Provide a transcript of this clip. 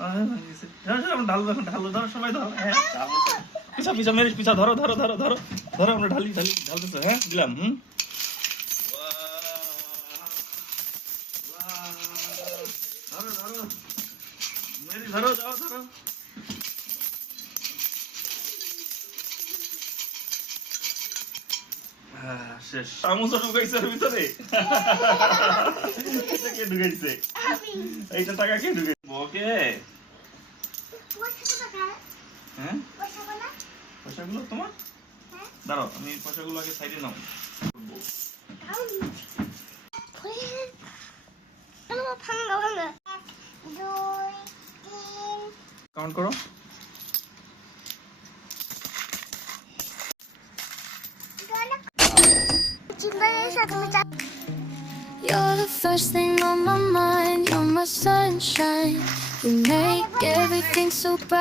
ঢালো দেখো, ঢালো, ধরো সবাই ধরো। হ্যাঁ, পিছা পিছা মেরে পিছা ধরো ধরো ধরো ধরো ধরো, আমরা ঢালি ঢালি ঢালতেছো। হ্যাঁ, দিলাম। ধরো ধরো মেরি, ধরো, যাও ধরো। শেষ। চামচ ঢুকাইছে ওর ভিতরে। এটা কে ঢুকাইছে? এইটা টাকা কে ঢুকাইছে? ওকে। হ্যাঁ, পয়সাগুলো তোমার? দাঁড়াও, আমি পয়সাগুলো আগে সাইডে নাও। কাউন্ট করো। You're the first thing on my mind, you're my sunshine. You make everything so bright.